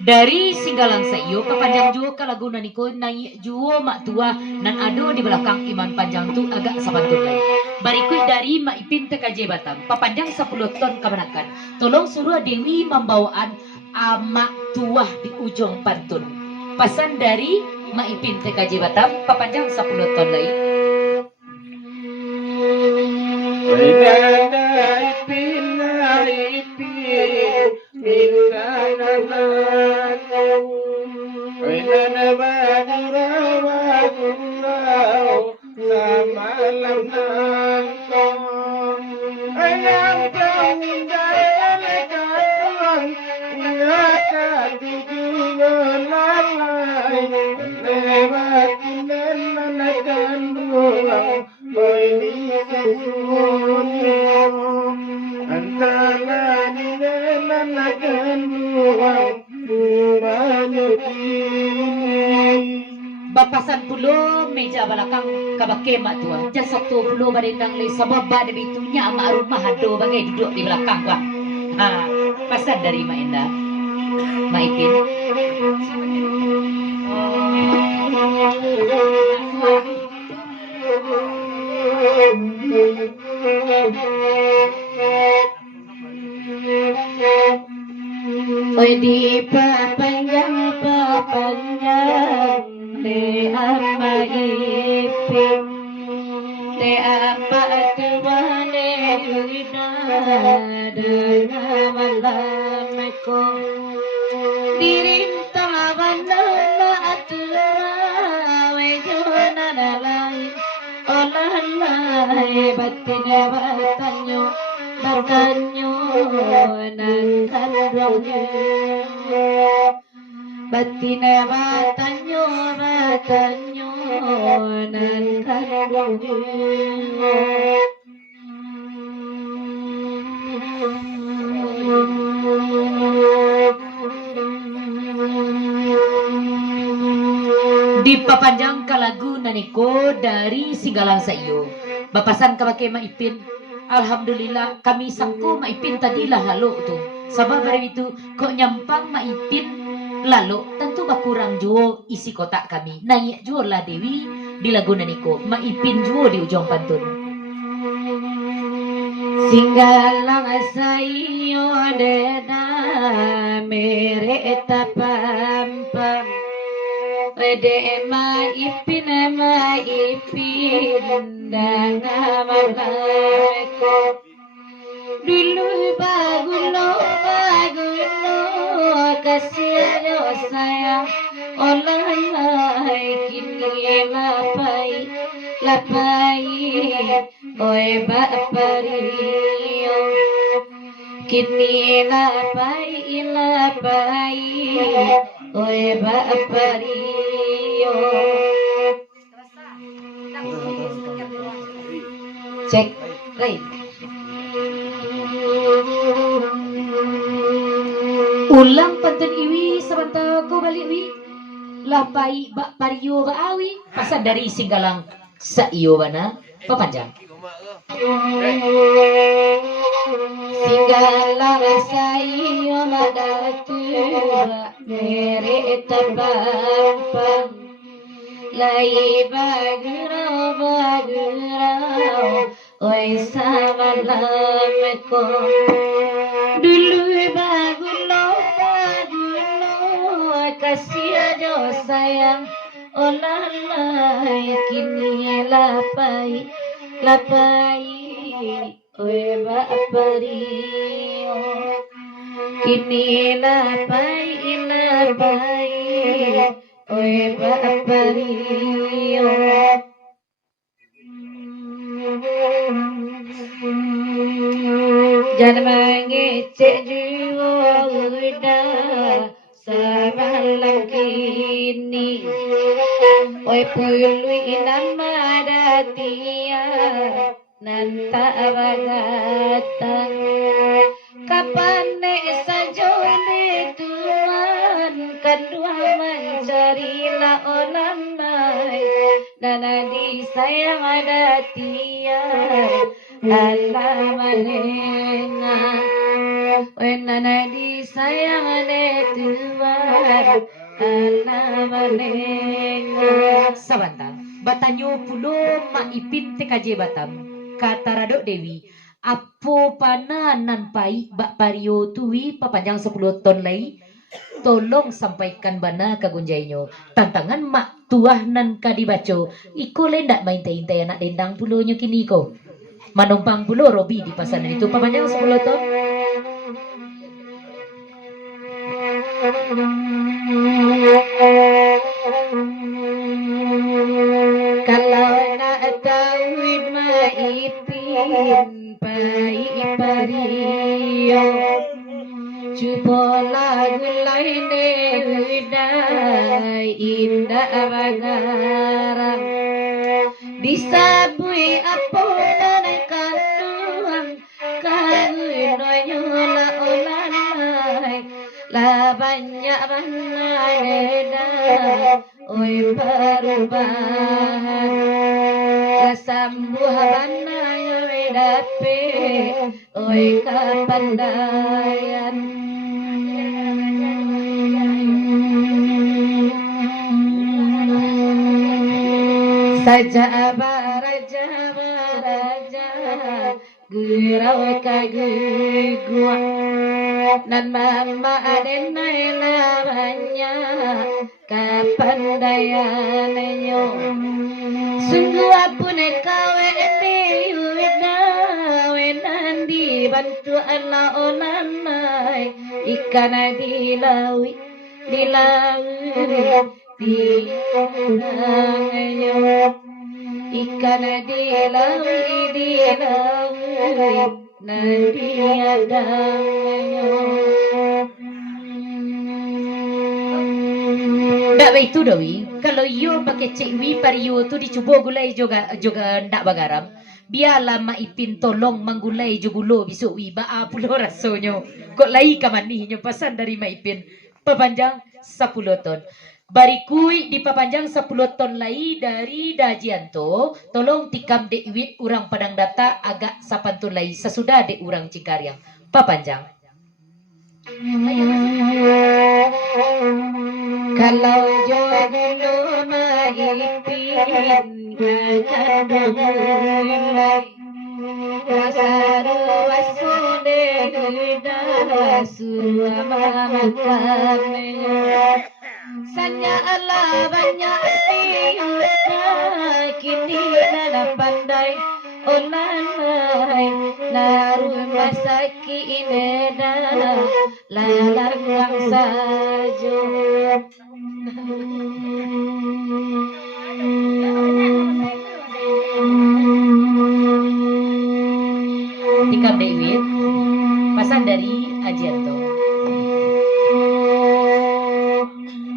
Dari Singgalang Sayo kepanjang juo kalaguna niko nai juo mak tua nan ado di belakang Iman Panjang tu agak sabantun lagi. Berikut dari Maipin TKJ Batam papanjang 10 ton kabanakan. Tolong suruh Dewi membawaan amak tua di ujung pantun. Pesan dari Maipin TKJ Batam papanjang 10 ton lagi. Bapasan pulo meja belakang kabake mak tua. Jasa tu pulo badendang le sebab bade bitunya ama rumah ado bagai duduk di belakang gua. Pesan dari Mak Indah. Mak Ipin. Oi di papanjang te ama Ipin te apa tuane lina dengan malamku dirim tawana atla wejona dalai olala batina batanyo nan kandungnya batina batanyo nan kandungnya Dipapanjang ka lagu naniko dari Singgalang sa iyo. Bapasan ka make maipin. Alhamdulillah kami sangko maipin tadilah halo tu. Sabab dari itu kok nyampang maipin lalu tentu bakurang juo isi kotak kami. Naik juo lah Dewi di lagu naniko maipin juo di ujung pantun. Singgalang sa iyo deda mere tapampang Ede maipin dangamalako dulu bagulo kasih sayang olay kini lapai oy bapariyo kini lapai oy bapariyo cek right Ulang pantun iwi sebentar ko balik wi lapai bak pariyo ba awi pasal dari Singgalang sa iyo bana papanjang Singgalang sa iyo madatura mere tapampang lai bagurau oi samalam ko dulu bagulo kasih aja sayang olalai kini lapai oe bapariyo kini lapai oe bapariyo jangan mengecek jiwa udah samalang kini oi pului nama datia nanta awagatang kapan saja Tuhan kedua mencarilah orang lain nana disayang ada tiang Allah malenga nana disayang ada Tuhan Allah malenga sebentar batanyo pulo maipin TKJ Batam kata Radok Dewi apo pananan pai bak pario tuwi papanjang 10 ton lai tolong sampaikan bana kagunjainyo tantangan mak tuah nan kadibaco iko lendak main tay anak dendang pulonyo kini ko manumpang pulo Robi di pasaran itu papanjang 10 ton kalau nak tawid maipin pai pariyo cuba lagu lain udai indah bagarang disabui apa dan kandung karunoyo la olalai la banyak banada oi perubahan kesambuhan oi dape oi kepandaian saja baraja gurau kagugua nan mama adenai lamanya kapandaiannya sungguh apun kawe wenan dibantu Allah olanai ikan di laut ikan dilawi nanti adanya. Ndak itu dawi. Kalau yo pakai cekwi pariyo tu dicuba gulai juga ndak bagaram. Biarlah mak ipin tolong menggulai jugulo besok wi ba pulo rasonyo. Kok lai kamanihnyo pesan dari mak ipin. Papanjang 10 ton. Barikui di papanjang 10 ton lai dari Dajianto. Tolong tikam dek wit urang Padang Data agak sapantun lai sesudah dek urang Cingkaryang. Papanjang. Kalau jodoh maipin kakadulai wasaru wasode dara suamamakane sanya Allah banyak kini nana pandai onanai naru masaki inedana lalang sajo. Tikam Dewit pesan dari Ajianto.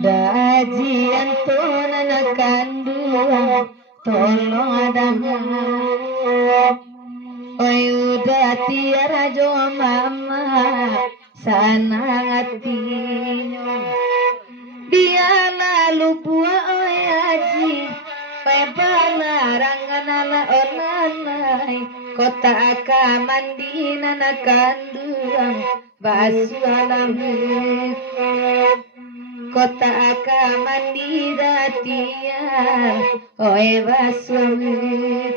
Dajianto nana kandung tolong adanya. Oi udah tiara jo mama sana hatinya. Biarlah lupa oi aji pebana ranganana onanai kota aka mandi nana kandung basualamit kota aka mandi datian oi basualamit